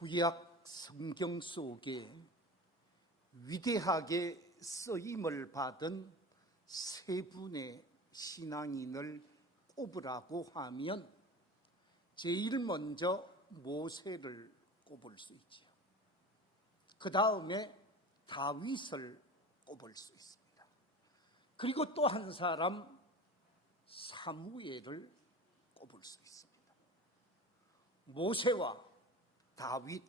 구약 성경 속에 위대하게 쓰임을 받은 세 분의 신앙인을 꼽으라고 하면 제일 먼저 모세를 꼽을 수 있지요. 그 다음에 다윗을 꼽을 수 있습니다. 그리고 또 한 사람 사무엘을 꼽을 수 있습니다. 모세와 다윗,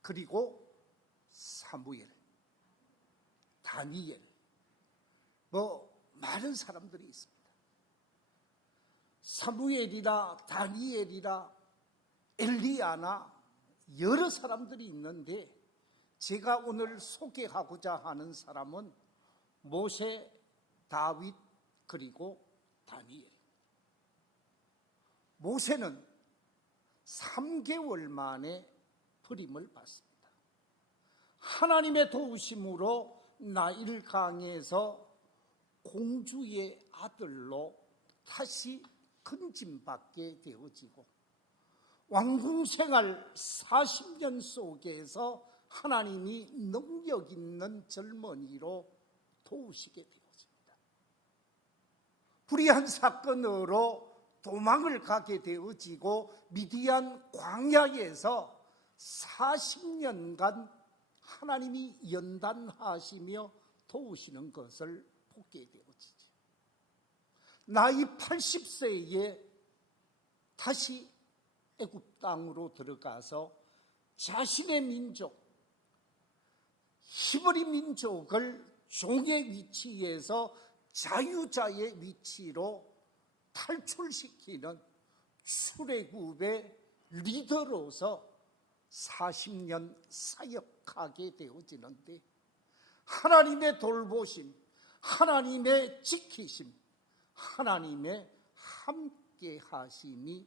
그리고 사무엘, 다니엘, 많은 사람들이 있습니다. 사무엘이라 다니엘이라 엘리야나 여러 사람들이 있는데 제가 오늘 소개하고자 하는 사람은 모세, 다윗, 그리고 다니엘. 모세는 3개월 만에 부림을 받습니다. 하나님의 도우심으로 나일강에서 공주의 아들로 다시 건진받게 되어지고 왕궁생활 40년 속에서 하나님이 능력 있는 젊은이로 도우시게 되어집니다. 불의한 사건으로 도망을 가게 되어지고 미디안 광야에서 40년간 하나님이 연단하시며 도우시는 것을 보게 되어지죠. 나이 80세에 다시 애굽 땅으로 들어가서 자신의 민족, 히브리 민족을 종의 위치에서 자유자의 위치로 탈출시키는 출애굽의 리더로서 40년 사역하게 되어지는데 하나님의 돌보심, 하나님의 지키심, 하나님의 함께 하심이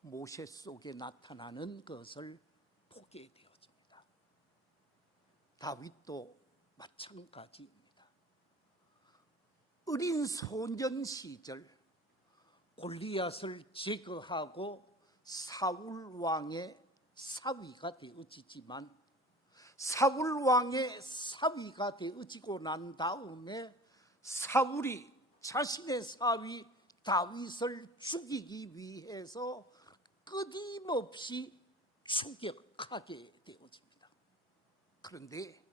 모세 속에 나타나는 것을 보게 되어집니다. 다윗도 마찬가지입니다. 어린 소년 시절 골리앗을 제거하고 사울 왕의 사위가 되어지지만 사울 왕의 사위가 되어지고 난 다음에 사울이 자신의 사위 다윗을 죽이기 위해서 끊임없이 추격하게 되어집니다. 그런데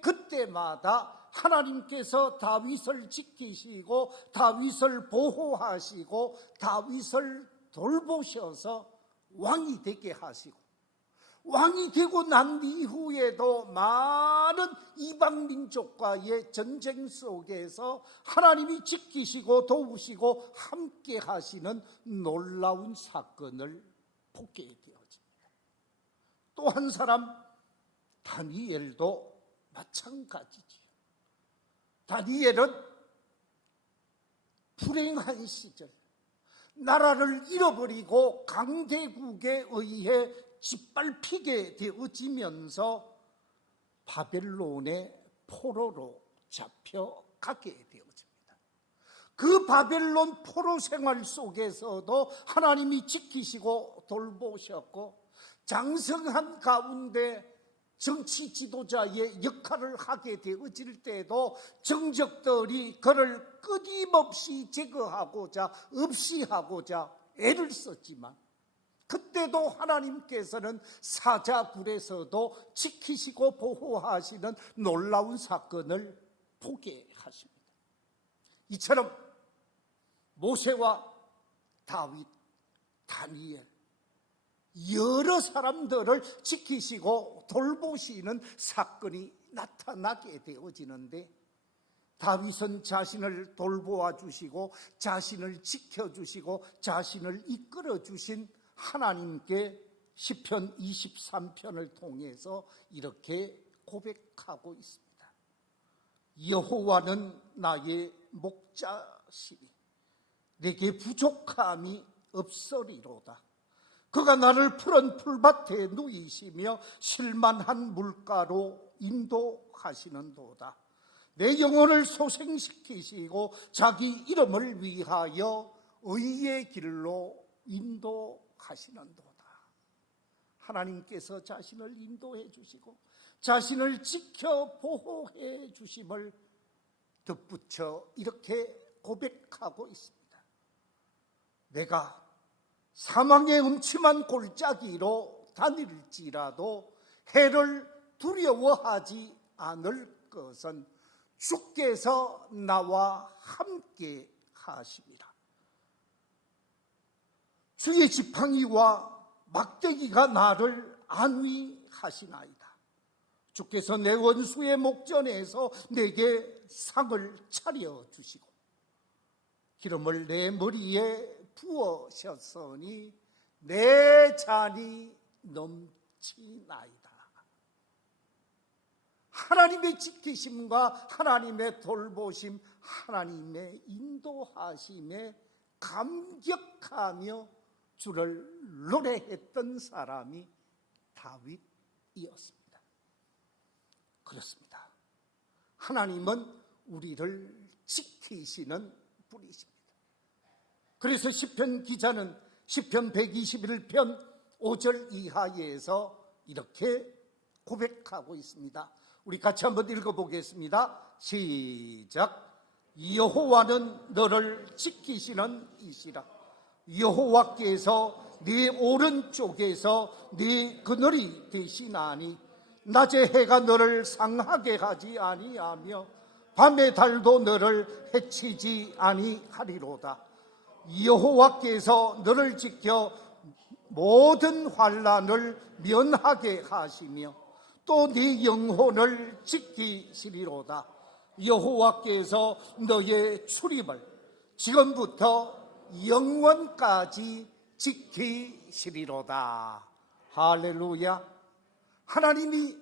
그때마다 하나님께서 다윗을 지키시고 다윗을 보호하시고 다윗을 돌보셔서 왕이 되게 하시고 왕이 되고 난 이후에도 많은 이방 민족과의 전쟁 속에서 하나님이 지키시고 도우시고 함께 하시는 놀라운 사건을 보게 되어집니다. 또 한 사람 다니엘도 마찬가지지요. 다니엘은 불행한 시절 나라를 잃어버리고 강대국에 의해 짓밟히게 되어지면서 바벨론의 포로로 잡혀가게 되어집니다. 그 바벨론 포로 생활 속에서도 하나님이 지키시고 돌보셨고 장성한 가운데 정치 지도자의 역할을 하게 되어질 때도 정적들이 그를 끊임없이 제거하고자 없이하고자 애를 썼지만 그때도 하나님께서는 사자굴에서도 지키시고 보호하시는 놀라운 사건을 보게 하십니다. 이처럼 모세와 다윗, 다니엘 여러 사람들을 지키시고 돌보시는 사건이 나타나게 되어지는데 다윗은 자신을 돌보아 주시고 자신을 지켜주시고 자신을 이끌어 주신 하나님께 시편 23편을 통해서 이렇게 고백하고 있습니다. 여호와는 나의 목자시니 내게 부족함이 없으리로다. 그가 나를 푸른 풀밭에 누이시며 실만한 물가로 인도하시는도다. 내 영혼을 소생시키시고 자기 이름을 위하여 의의 길로 인도하시는도다. 하나님께서 자신을 인도해 주시고 자신을 지켜 보호해 주심을 덧붙여 이렇게 고백하고 있습니다. 내가 사망의 음침한 골짜기로 다닐지라도 해를 두려워하지 않을 것은 주께서 나와 함께 하심이라. 주의 지팡이와 막대기가 나를 안위하시나이다. 주께서 내 원수의 목전에서 내게 상을 차려주시고 기름을 내 머리에 부으셨으니 내 잔이 넘치나이다. 하나님의 지키심과 하나님의 돌보심, 하나님의 인도하심에 감격하며 주를 노래했던 사람이 다윗이었습니다. 그렇습니다. 하나님은 우리를 지키시는 분이십니다. 그래서 시편 기자는 시편 121편 5절 이하에서 이렇게 고백하고 있습니다. 우리 같이 한번 읽어보겠습니다. 시작. 여호와는 너를 지키시는 이시라. 여호와께서 네 오른쪽에서 네 그늘이 되시나니 낮에 해가 너를 상하게 하지 아니하며 밤에 달도 너를 해치지 아니하리로다. 여호와께서 너를 지켜 모든 환난을 면하게 하시며 또 네 영혼을 지키시리로다. 여호와께서 너의 출입을 지금부터 영원까지 지키시리로다. 할렐루야. 하나님이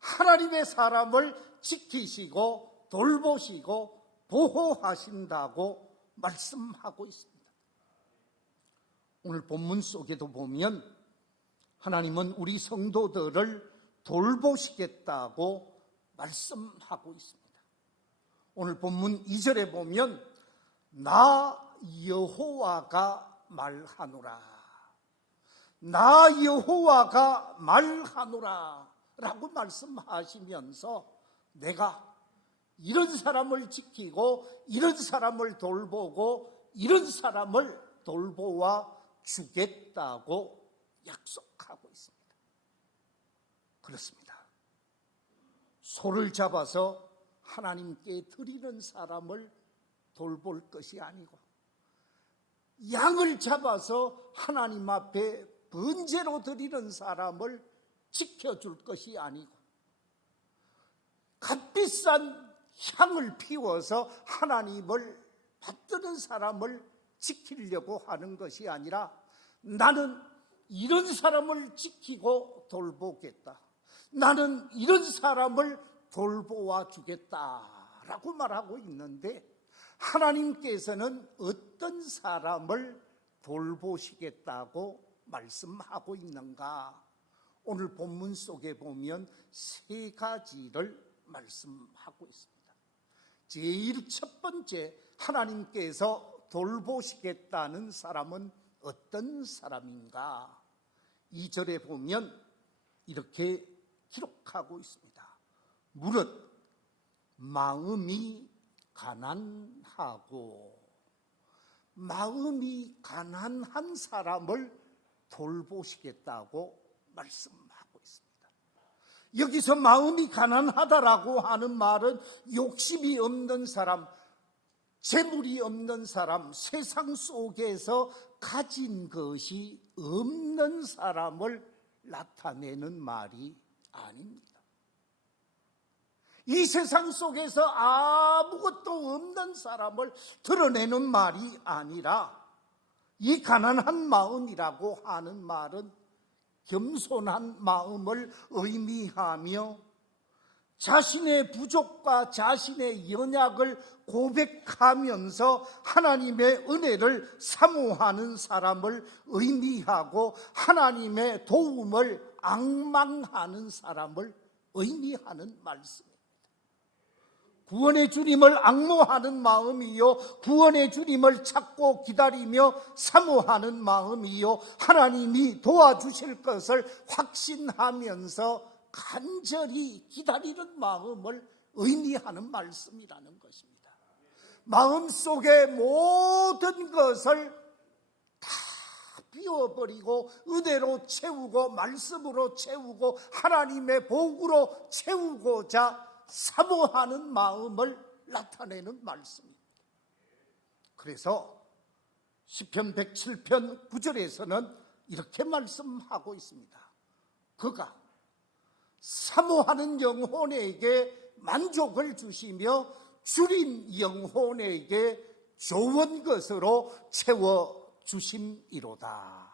하나님의 사람을 지키시고 돌보시고 보호하신다고 말씀하고 있습니다. 오늘 본문 속에도 보면 하나님은 우리 성도들을 돌보시겠다고 말씀하고 있습니다. 오늘 본문 2절에 보면 나 여호와가 말하노라, 나 여호와가 말하노라 라고 말씀하시면서 내가 이런 사람을 지키고 이런 사람을 돌보고 이런 사람을 돌보아 주겠다고 약속하고 있습니다. 그렇습니다. 소를 잡아서 하나님께 드리는 사람을 돌볼 것이 아니고 양을 잡아서 하나님 앞에 번제로 드리는 사람을 지켜줄 것이 아니고 값비싼 향을 피워서 하나님을 받드는 사람을 지키려고 하는 것이 아니라 나는 이런 사람을 지키고 돌보겠다, 나는 이런 사람을 돌보아 주겠다라고 말하고 있는데 하나님께서는 어떤 사람을 돌보시겠다고 말씀하고 있는가? 오늘 본문 속에 보면 세 가지를 말씀하고 있습니다. 제일 첫 번째, 하나님께서 돌보시겠다는 사람은 어떤 사람인가? 2절에 보면 이렇게 기록하고 있습니다. 무릇 마음이 가난하고, 마음이 가난한 사람을 돌보시겠다고 말씀하고 있습니다. 여기서 마음이 가난하다라고 하는 말은 욕심이 없는 사람, 재물이 없는 사람, 세상 속에서 가진 것이 없는 사람을 나타내는 말이 아닙니다. 이 세상 속에서 아무것도 없는 사람을 드러내는 말이 아니라 이 가난한 마음이라고 하는 말은 겸손한 마음을 의미하며 자신의 부족과 자신의 연약을 고백하면서 하나님의 은혜를 사모하는 사람을 의미하고 하나님의 도움을 앙망하는 사람을 의미하는 말씀입니다. 구원의 주님을 앙모하는 마음이요, 구원의 주님을 찾고 기다리며 사모하는 마음이요, 하나님이 도와주실 것을 확신하면서 간절히 기다리는 마음을 의미하는 말씀이라는 것입니다. 마음속의 모든 것을 다 비워버리고 은혜로 채우고 말씀으로 채우고 하나님의 복으로 채우고자 사모하는 마음을 나타내는 말씀입니다. 그래서 시편 107편 9절에서는 이렇게 말씀하고 있습니다. 그가 사모하는 영혼에게 만족을 주시며 줄인 영혼에게 좋은 것으로 채워주심이로다.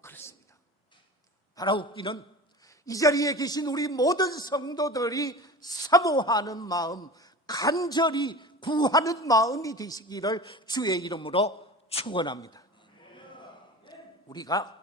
그렇습니다. 바라옵기는 이 자리에 계신 우리 모든 성도들이 사모하는 마음, 간절히 구하는 마음이 되시기를 주의 이름으로 축원합니다. 우리가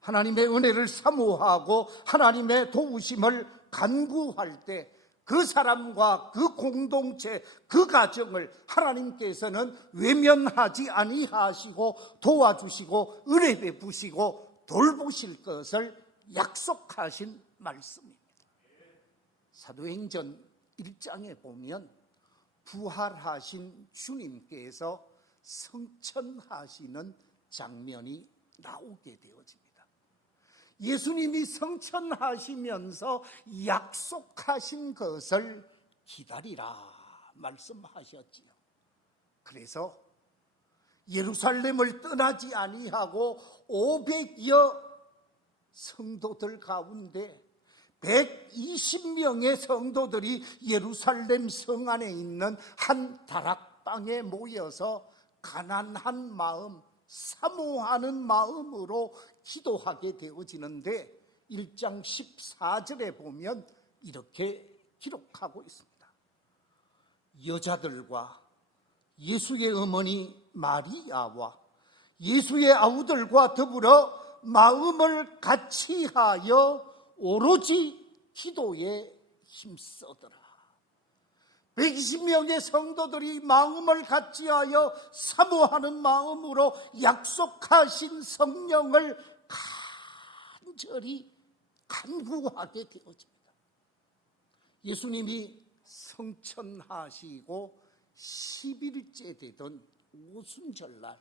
하나님의 은혜를 사모하고 하나님의 도우심을 간구할 때 그 사람과 그 공동체, 그 가정을 하나님께서는 외면하지 아니하시고 도와주시고 은혜 베푸시고 돌보실 것을 약속하신 말씀입니다. 사도행전 1장에 보면 부활하신 주님께서 성천하시는 장면이 나오게 되어집니다. 예수님이 성천하시면서 약속하신 것을 기다리라 말씀하셨지요. 그래서 예루살렘을 떠나지 아니하고 500여 성도들 가운데 120명의 성도들이 예루살렘 성 안에 있는 한 다락방에 모여서 가난한 마음, 사모하는 마음으로 기도하게 되어지는데 1장 14절에 보면 이렇게 기록하고 있습니다. 여자들과 예수의 어머니 마리아와 예수의 아우들과 더불어 마음을 같이하여 오로지 기도에 힘쓰더라. 120명의 성도들이 마음을 같이하여 사모하는 마음으로 약속하신 성령을 간절히 간구하게 되어집니다. 예수님이 성천하시고 10일째 되던 오순절날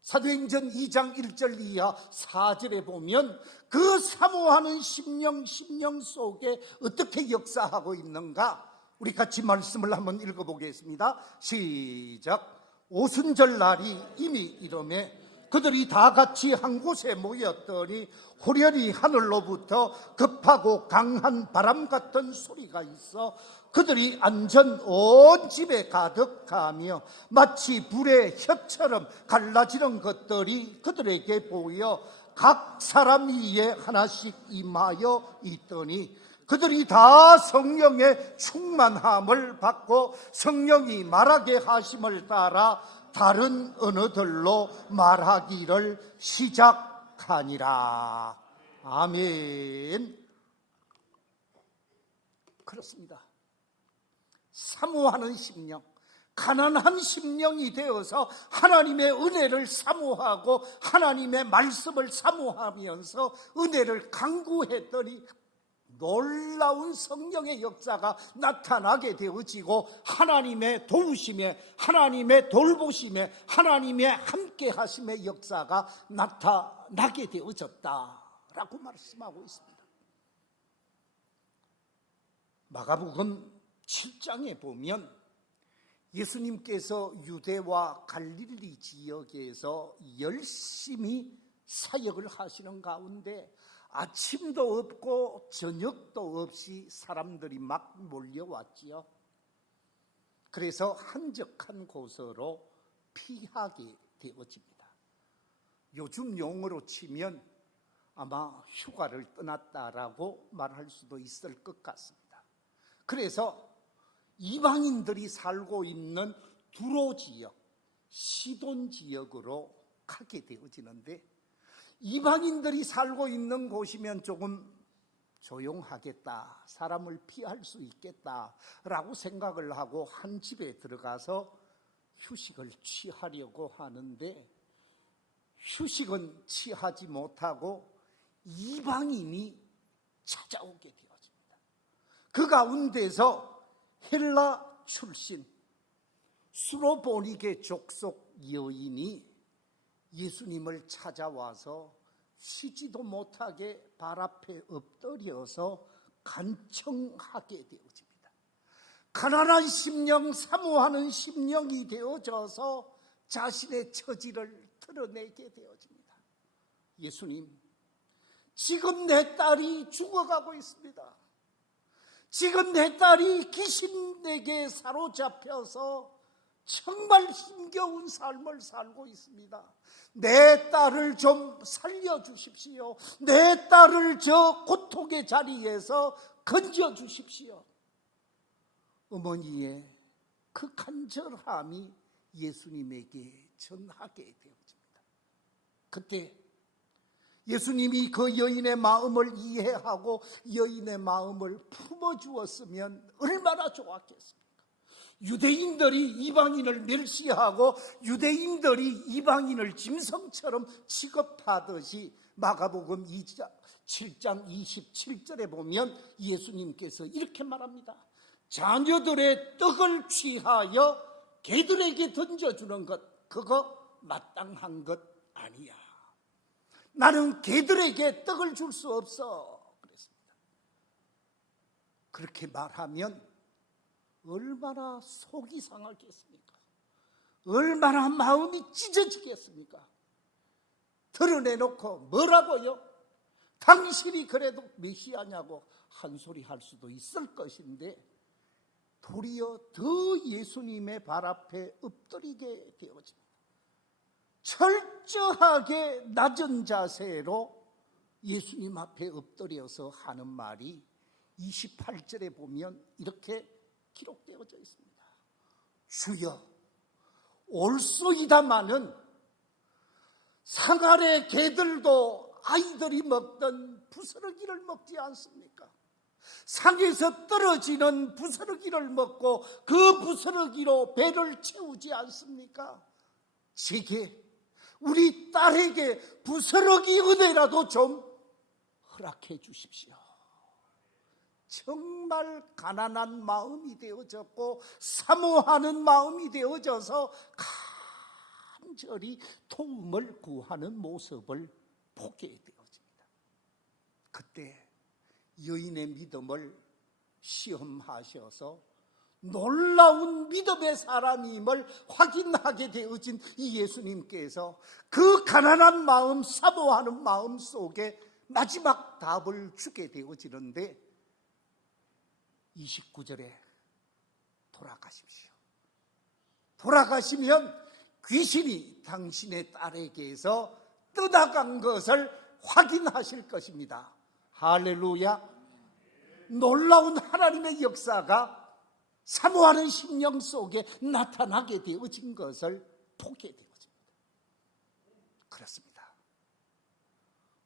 사도행전 2장 1절 이하 4절에 보면 그 사모하는 심령 속에 어떻게 역사하고 있는가? 우리 같이 말씀을 한번 읽어보겠습니다. 시작. 오순절 날이 이미 이르매 그들이 다 같이 한 곳에 모였더니 호련히 하늘로부터 급하고 강한 바람 같은 소리가 있어 그들이 앉은 온 집에 가득하며 마치 불의 혀처럼 갈라지는 것들이 그들에게 보여 각 사람 위에 하나씩 임하여 있더니 그들이 다 성령의 충만함을 받고 성령이 말하게 하심을 따라 다른 언어들로 말하기를 시작하니라. 아멘. 그렇습니다. 사모하는 심령, 가난한 심령이 되어서 하나님의 은혜를 사모하고 하나님의 말씀을 사모하면서 은혜를 간구했더니 놀라운 성령의 역사가 나타나게 되어지고 하나님의 도우심에, 하나님의 돌보심에, 하나님의 함께 하심의 역사가 나타나게 되어졌다라고 말씀하고 있습니다. 마가복음 7장에 보면 예수님께서 유대와 갈릴리 지역에서 열심히 사역을 하시는 가운데 아침도 없고 저녁도 없이 사람들이 막 몰려왔지요. 그래서 한적한 곳으로 피하게 되어집니다. 요즘 용어로 치면 아마 휴가를 떠났다라고 말할 수도 있을 것 같습니다. 그래서 이방인들이 살고 있는 두로 지역, 시돈 지역으로 가게 되어지는데 이방인들이 살고 있는 곳이면 조금 조용하겠다, 사람을 피할 수 있겠다라고 생각을 하고 한 집에 들어가서 휴식을 취하려고 하는데 휴식은 취하지 못하고 이방인이 찾아오게 되어집니다. 그 가운데서 헬라 출신 수로보니게 족속 여인이 예수님을 찾아와서 쉬지도 못하게 발 앞에 엎드려서 간청하게 되어집니다. 가난한 심령, 사모하는 심령이 되어져서 자신의 처지를 드러내게 되어집니다. 예수님, 지금 내 딸이 죽어가고 있습니다. 지금 내 딸이 귀신에게 사로잡혀서 정말 힘겨운 삶을 살고 있습니다. 내 딸을 좀 살려주십시오. 내 딸을 저 고통의 자리에서 건져주십시오. 어머니의 그 간절함이 예수님에게 전하게 되어집니다. 그때 예수님이 그 여인의 마음을 이해하고 여인의 마음을 품어주었으면 얼마나 좋았겠습니까? 유대인들이 이방인을 멸시하고 유대인들이 이방인을 짐승처럼 취급하듯이 마가복음 7장 27절에 보면 예수님께서 이렇게 말합니다. 자녀들의 떡을 취하여 개들에게 던져주는 것, 그거 마땅한 것 아니야. 나는 개들에게 떡을 줄 수 없어. 그랬습니다. 그렇게 말하면 얼마나 속이 상하겠습니까? 얼마나 마음이 찢어지겠습니까? 드러내놓고 뭐라고요? 당신이 그래도 메시아냐고 한 소리 할 수도 있을 것인데 도리어 더 예수님의 발 앞에 엎드리게 되어집니다. 철저하게 낮은 자세로 예수님 앞에 엎드려서 하는 말이 28절에 보면 이렇게 기록되어져 있습니다. 주여, 올소이다마는 상아래 개들도 아이들이 먹던 부스러기를 먹지 않습니까? 상에서 떨어지는 부스러기를 먹고 그 부스러기로 배를 채우지 않습니까? 제게, 우리 딸에게 부스러기 은혜라도 좀 허락해 주십시오. 정말 가난한 마음이 되어졌고 사모하는 마음이 되어져서 간절히 도움을 구하는 모습을 보게 되어집니다. 그때 여인의 믿음을 시험하셔서 놀라운 믿음의 사람임을 확인하게 되어진 이 예수님께서 그 가난한 마음, 사모하는 마음 속에 마지막 답을 주게 되어지는데 29절에 돌아가십시오. 돌아가시면 귀신이 당신의 딸에게서 떠나간 것을 확인하실 것입니다. 할렐루야. 놀라운 하나님의 역사가 사모하는 심령 속에 나타나게 되어진 것을 보게 되어집니다. 그렇습니다.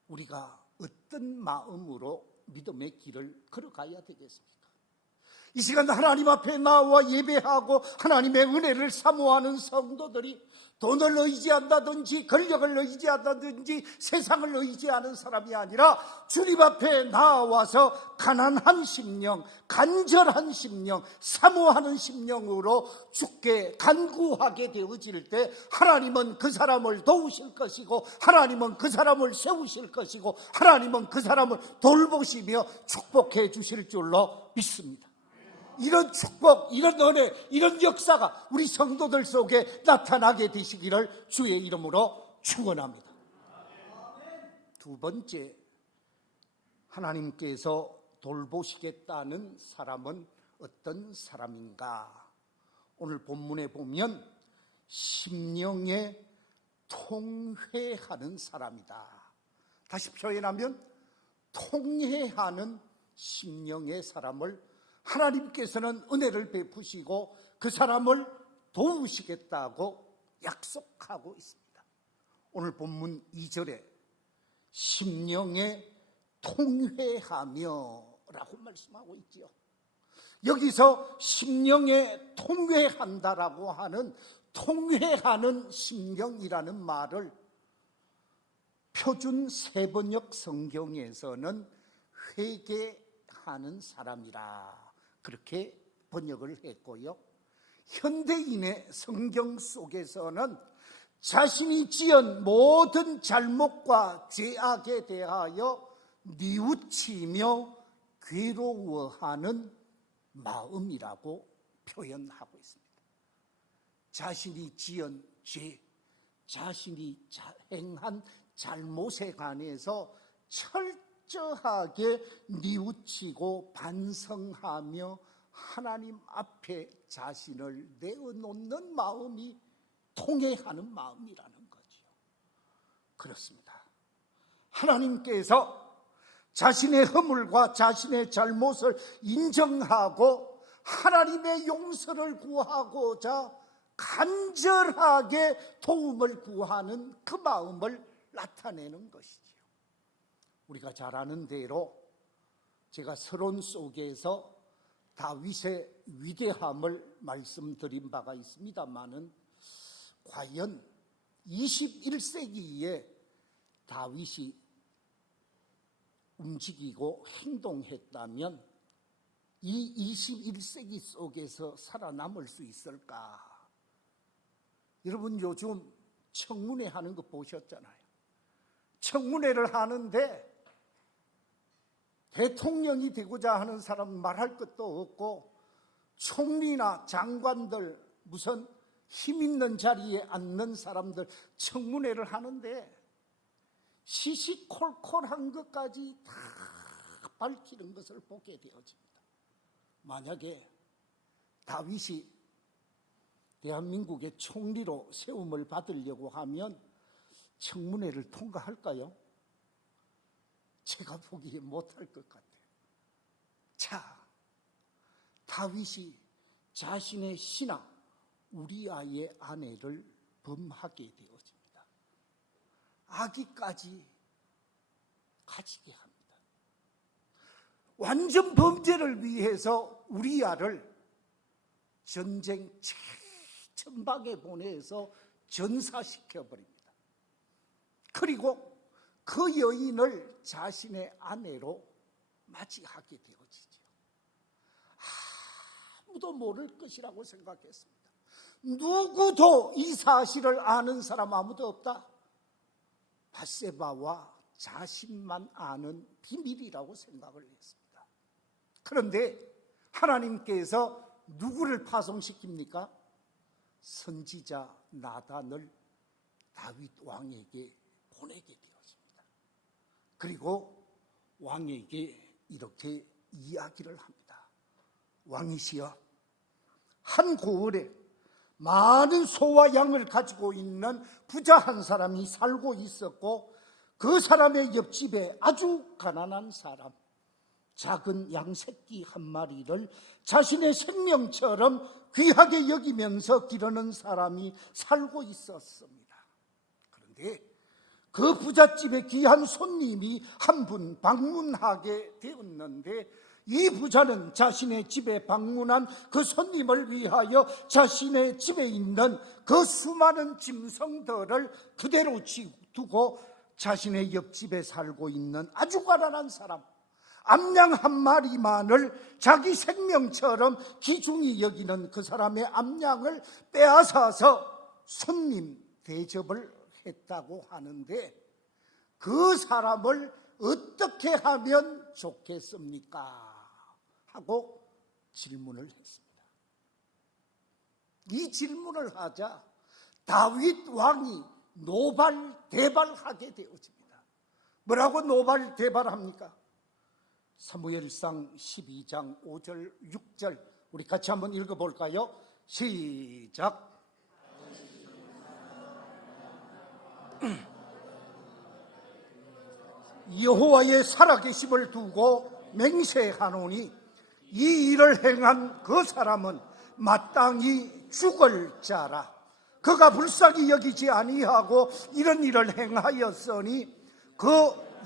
우리가 어떤 마음으로 믿음의 길을 걸어가야 되겠습니까? 이 시간 하나님 앞에 나와 예배하고 하나님의 은혜를 사모하는 성도들이 돈을 의지한다든지 권력을 의지한다든지 세상을 의지하는 사람이 아니라 주님 앞에 나와서 가난한 심령, 간절한 심령, 사모하는 심령으로 주께 간구하게 되어질 때 하나님은 그 사람을 도우실 것이고 하나님은 그 사람을 세우실 것이고 하나님은 그 사람을 돌보시며 축복해 주실 줄로 믿습니다. 이런 축복, 이런 은혜, 이런 역사가 우리 성도들 속에 나타나게 되시기를 주의 이름으로 축원합니다. 두 번째, 하나님께서 돌보시겠다는 사람은 어떤 사람인가? 오늘 본문에 보면 심령에 통회하는 사람이다. 다시 표현하면 통회하는 심령의 사람을 하나님께서는 은혜를 베푸시고 그 사람을 도우시겠다고 약속하고 있습니다. 오늘 본문 2절에 심령에 통회하며라고 말씀하고 있지요. 여기서 심령에 통회한다라고 하는 통회하는 심령이라는 말을 표준 세번역 성경에서는 회개하는 사람이라 그렇게 번역을 했고요. 현대인의 성경 속에서는 자신이 지은 모든 잘못과 죄악에 대하여 뉘우치며 괴로워하는 마음이라고 표현하고 있습니다. 자신이 지은 죄, 자신이 행한 잘못에 관해서 철저하게 뉘우치고 반성하며 하나님 앞에 자신을 내어놓는 마음이 통회하는 마음이라는 거죠. 그렇습니다. 하나님께서 자신의 허물과 자신의 잘못을 인정하고 하나님의 용서를 구하고자 간절하게 도움을 구하는 그 마음을 나타내는 것이지요. 우리가 잘 아는 대로 제가 서론 속에서 다윗의 위대함을 말씀드린 바가 있습니다마는 과연 21세기에 다윗이 움직이고 행동했다면 이 21세기 속에서 살아남을 수 있을까? 여러분 요즘 청문회 하는 거 보셨잖아요. 청문회를 하는데 대통령이 되고자 하는 사람은 말할 것도 없고 총리나 장관들 무슨 힘 있는 자리에 앉는 사람들 청문회를 하는데 시시콜콜한 것까지 다 밝히는 것을 보게 되어집니다. 만약에 다윗이 대한민국의 총리로 세움을 받으려고 하면 청문회를 통과할까요? 제가 보기에 못할 것 같아요. 자, 다윗이 자신의 신하 우리아의 아내를 범하게 되어집니다. 아기까지 가지게 합니다. 완전 범죄를 위해서 우리아를 전쟁 최전방에 보내서 전사시켜버립니다. 그리고 그 여인을 자신의 아내로 맞이하게 되어지죠. 아무도 모를 것이라고 생각했습니다. 누구도 이 사실을 아는 사람 아무도 없다. 밧세바와 자신만 아는 비밀이라고 생각을 했습니다. 그런데 하나님께서 누구를 파송시킵니까? 선지자 나단을 다윗 왕에게 보내게 되었습니다. 그리고 왕에게 이렇게 이야기를 합니다. 왕이시여, 한 고을에 많은 소와 양을 가지고 있는 부자 한 사람이 살고 있었고 그 사람의 옆집에 아주 가난한 사람, 작은 양 새끼 한 마리를 자신의 생명처럼 귀하게 여기면서 기르는 사람이 살고 있었습니다. 그런데 그 부잣집에 귀한 손님이 한 분 방문하게 되었는데 이 부자는 자신의 집에 방문한 그 손님을 위하여 자신의 집에 있는 그 수많은 짐승들을 그대로 두고 자신의 옆집에 살고 있는 아주 가난한 사람, 암양 한 마리만을 자기 생명처럼 귀중히 여기는 그 사람의 암양을 빼앗아서 손님 대접을 했다고 하는데 그 사람을 어떻게 하면 좋겠습니까? 하고 질문을 했습니다. 이 질문을 하자 다윗 왕이 노발대발하게 되어집니다. 뭐라고 노발대발합니까? 사무엘상 12장 5절 6절 우리 같이 한번 읽어볼까요? 시작. 여호와의 살아계심을 두고 맹세하노니 이 일을 행한 그 사람은 마땅히 죽을 자라. 그가 불쌍히 여기지 아니하고 이런 일을 행하였으니 그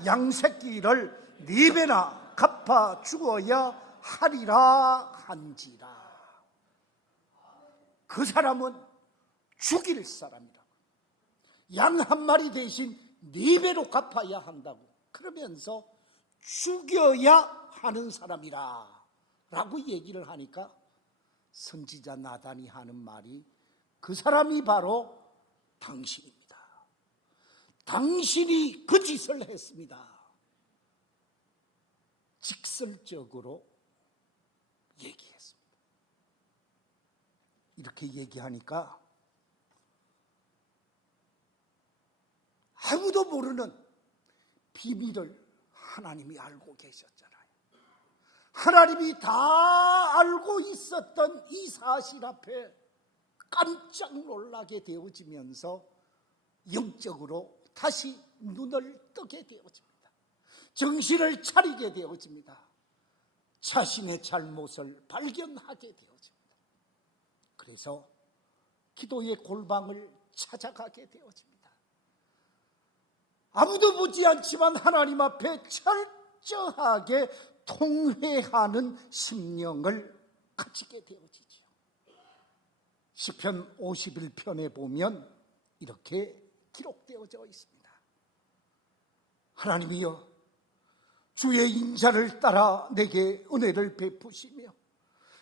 양새끼를 4배나 갚아 주어야 하리라 한지라. 그 사람은 죽일 사람이라. 양 한 마리 대신 4배로 갚아야 한다고. 그러면서 죽여야 하는 사람이라 라고 얘기를 하니까 선지자 나단이 하는 말이, 그 사람이 바로 당신입니다. 당신이 그 짓을 했습니다. 직설적으로 얘기했습니다. 이렇게 얘기하니까 아무도 모르는 비밀을 하나님이 알고 계셨잖아요. 하나님이 다 알고 있었던 이 사실 앞에 깜짝 놀라게 되어지면서 영적으로 다시 눈을 뜨게 되어집니다. 정신을 차리게 되어집니다. 자신의 잘못을 발견하게 되어집니다. 그래서 기도의 골방을 찾아가게 되어집니다. 아무도 보지 않지만 하나님 앞에 철저하게 통회하는 심령을 가지게 되어지죠. 시편 51편에 보면 이렇게 기록되어져 있습니다. 하나님이여, 주의 인자를 따라 내게 은혜를 베푸시며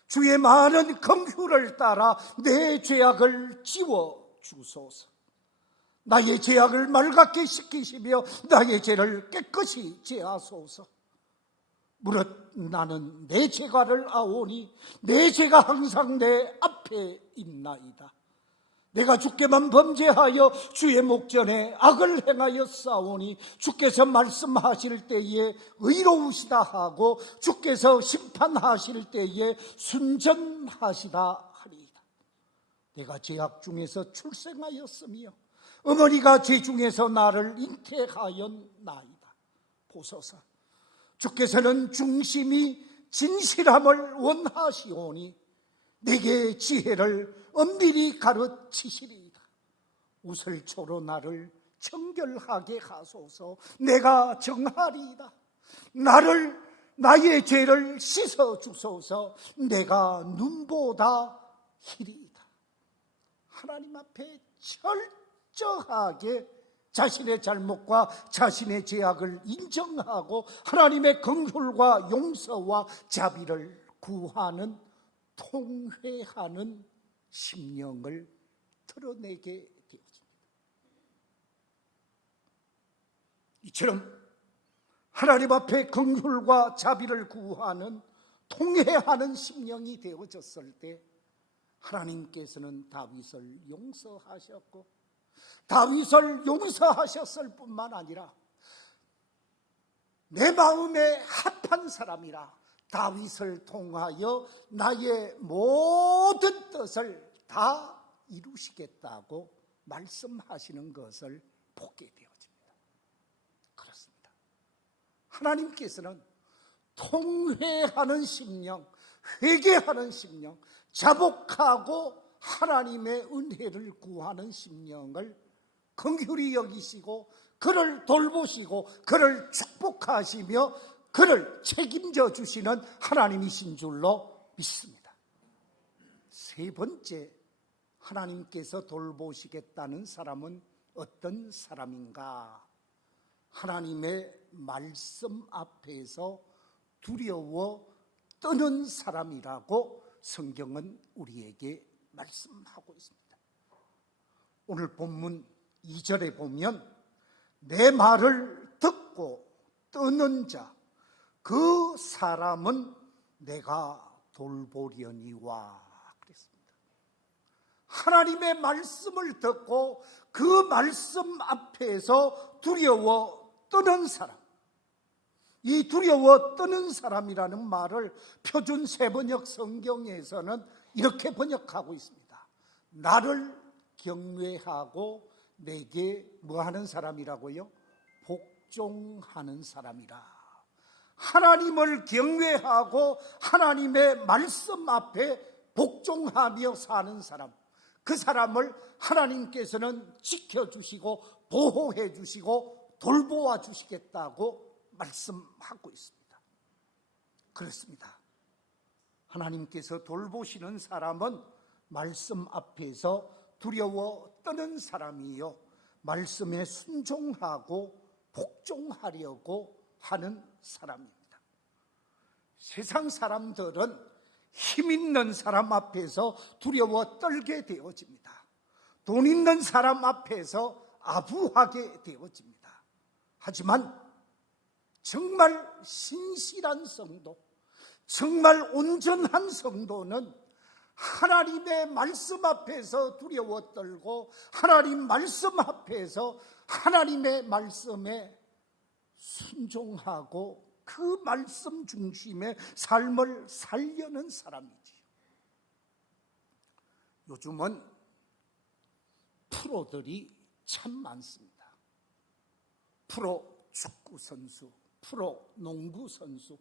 주의 많은 긍휼을 따라 내 죄악을 지워 주소서. 나의 죄악을 맑게 씻기시며 나의 죄를 깨끗이 제하소서. 무릇 나는 내 죄가를 아오니 내 죄가 항상 내 앞에 있나이다. 내가 주께만 범죄하여 주의 목전에 악을 행하여 싸우니 주께서 말씀하실 때에 의로우시다 하고 주께서 심판하실 때에 순전하시다 하리이다. 내가 죄악 중에서 출생하였으며 어머니가 죄 중에서 나를 잉태하였나이다. 보소서, 주께서는 중심이 진실함을 원하시오니 내게 지혜를 엄밀히 가르치시리이다. 우슬초로 나를 청결하게 하소서. 내가 정하리이다. 나의 죄를 씻어 주소서. 내가 눈보다 희리이다. 하나님 앞에 철저하게 자신의 잘못과 자신의 죄악을 인정하고 하나님의 긍휼과 용서와 자비를 구하는, 통회하는 심령을 드러내게 되었습니다. 이처럼 하나님 앞에 긍휼과 자비를 구하는, 통회하는 심령이 되어졌을 때 하나님께서는 다윗을 용서하셨고, 다윗을 용서하셨을 뿐만 아니라 내 마음에 합한 사람이라 다윗을 통하여 나의 모든 뜻을 다 이루시겠다고 말씀하시는 것을 보게 되어집니다. 그렇습니다. 하나님께서는 통회하는 심령, 회개하는 심령, 자복하고 하나님의 은혜를 구하는 심령을 긍휼히 여기시고 그를 돌보시고 그를 축복하시며 그를 책임져 주시는 하나님이신 줄로 믿습니다. 세 번째, 하나님께서 돌보시겠다는 사람은 어떤 사람인가? 하나님의 말씀 앞에서 두려워 떠는 사람이라고 성경은 우리에게 말씀하고 있습니다. 오늘 본문 2절에 보면 내 말을 듣고 떠는 자, 그 사람은 내가 돌보려니와 그랬습니다. 하나님의 말씀을 듣고 그 말씀 앞에서 두려워 떠는 사람, 이 두려워 떠는 사람이라는 말을 표준 세번역 성경에서는 이렇게 번역하고 있습니다. 나를 경외하고 내게 뭐하는 사람이라고요? 복종하는 사람이라. 하나님을 경외하고 하나님의 말씀 앞에 복종하며 사는 사람, 그 사람을 하나님께서는 지켜주시고 보호해 주시고 돌보아 주시겠다고 말씀하고 있습니다. 그렇습니다. 하나님께서 돌보시는 사람은 말씀 앞에서 두려워 떠는 사람이요, 말씀에 순종하고 복종하려고 하는 사람입니다. 세상 사람들은 힘 있는 사람 앞에서 두려워 떨게 되어집니다. 돈 있는 사람 앞에서 아부하게 되어집니다. 하지만 정말 신실한 성도, 정말 온전한 성도는 하나님의 말씀 앞에서 두려워 떨고 하나님 말씀 앞에서 하나님의 말씀에 순종하고 그 말씀 중심의 삶을 살려는 사람이지요. 요즘은 프로들이 참 많습니다. 프로 축구 선수, 프로 농구 선수,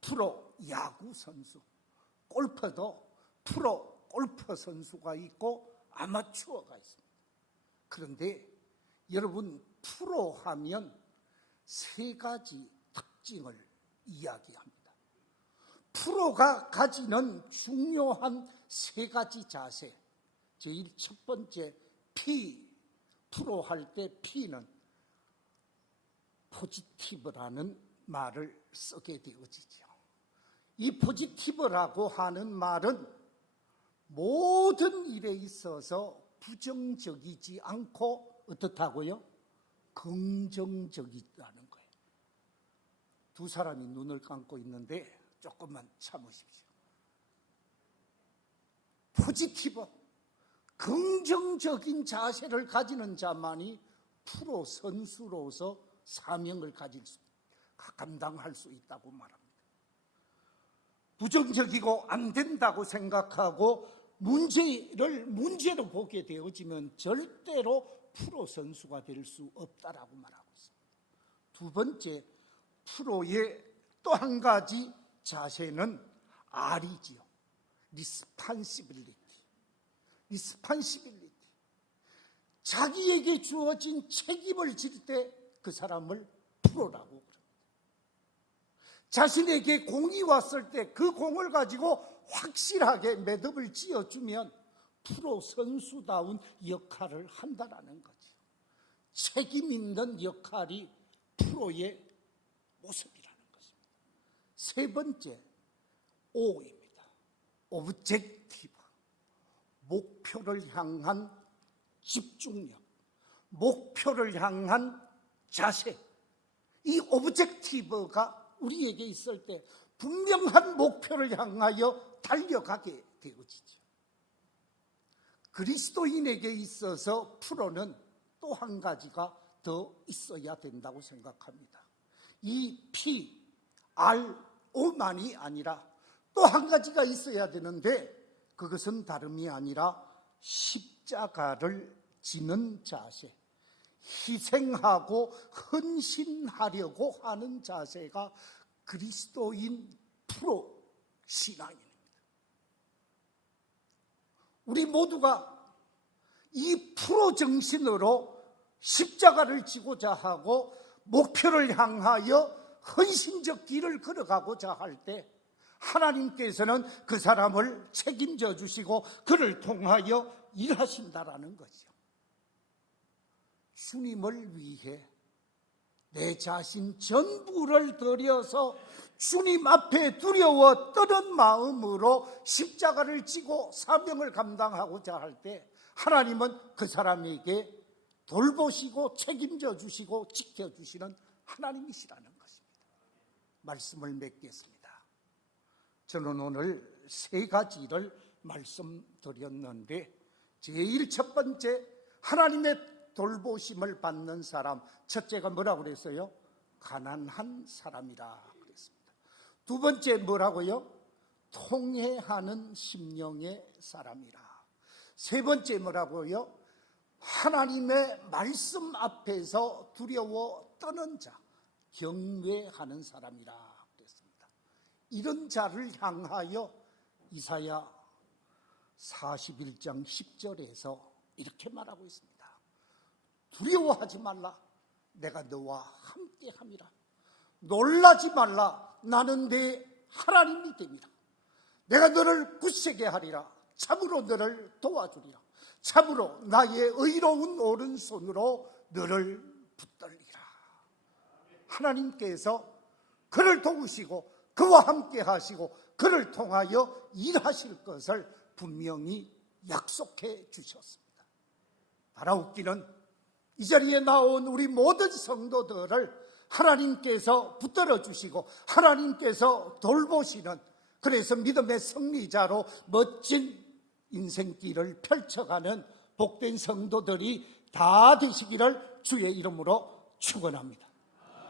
프로 야구 선수, 골퍼도 프로 골퍼 선수가 있고 아마추어가 있습니다. 그런데 여러분, 프로 하면 세 가지 특징을 이야기합니다. 프로가 가지는 중요한 세 가지 자세. 제일 첫 번째, 프로 할 때 P는 포지티브라는 말을 쓰게 되어지죠. 이 포지티브라고 하는 말은 모든 일에 있어서 부정적이지 않고 어떻다고요? 긍정적이라는 거예요. 두 사람이 눈을 감고 있는데 조금만 참으십시오. 포지티브, 긍정적인 자세를 가지는 자만이 프로 선수로서 사명을 감당할 수 있다고 말합니다. 부정적이고 안 된다고 생각하고 문제로 보게 되어지면 절대로 프로 선수가 될 수 없다라고 말하고 있습니다. 두 번째, 프로의 또 한 가지 자세는 R이지요. 리스판시빌리티. 자기에게 주어진 책임을 질 때 그 사람을 프로라고 그럽니다. 자신에게 공이 왔을 때 그 공을 가지고 확실하게 매듭을 지어주면 프로 선수다운 역할을 한다라는 거죠. 책임 있는 역할이 프로의 모습이라는 것입니다. 세 번째, O입니다. 오브젝티브. 목표를 향한 집중력, 목표를 향한 자세. 이 오브젝티브가 우리에게 있을 때 분명한 목표를 향하여 달려가게 되어지죠. 그리스도인에게 있어서 프로는 또 한 가지가 더 있어야 된다고 생각합니다. 이 P, R, O만이 아니라 또 한 가지가 있어야 되는데 그것은 다름이 아니라 십자가를 지는 자세, 희생하고 헌신하려고 하는 자세가 그리스도인 프로 신앙입니다. 우리 모두가 이 프로 정신으로 십자가를 지고자 하고 목표를 향하여 헌신적 길을 걸어가고자 할 때 하나님께서는 그 사람을 책임져 주시고 그를 통하여 일하신다라는 거죠. 주님을 위해 내 자신 전부를 들여서 주님 앞에 두려워 떠는 마음으로 십자가를 지고 사명을 감당하고자 할 때 하나님은 그 사람에게 돌보시고 책임져 주시고 지켜주시는 하나님이시라는 것입니다. 말씀을 맺겠습니다. 저는 오늘 세 가지를 말씀드렸는데 제일 첫 번째, 하나님의 돌보심을 받는 사람. 첫째가 뭐라고 그랬어요? 가난한 사람이라 그랬습니다. 두 번째 뭐라고요? 통회하는 심령의 사람이라. 세 번째 뭐라고요? 하나님의 말씀 앞에서 두려워 떠는 자, 경외하는 사람이라 그랬습니다. 이런 자를 향하여 이사야 41장 10절에서 이렇게 말하고 있습니다. 두려워하지 말라. 내가 너와 함께함이라. 놀라지 말라. 나는 내 하나님이 됨이라. 내가 너를 굳세게 하리라. 참으로 너를 도와주리라. 참으로 나의 의로운 오른손으로 너를 붙들리라. 하나님께서 그를 도우시고 그와 함께 하시고 그를 통하여 일하실 것을 분명히 약속해 주셨습니다. 바라옵기는 이 자리에 나온 우리 모든 성도들을 하나님께서 붙들어 주시고 하나님께서 돌보시는, 그래서 믿음의 승리자로 멋진 인생길을 펼쳐가는 복된 성도들이 다 되시기를 주의 이름으로 축원합니다.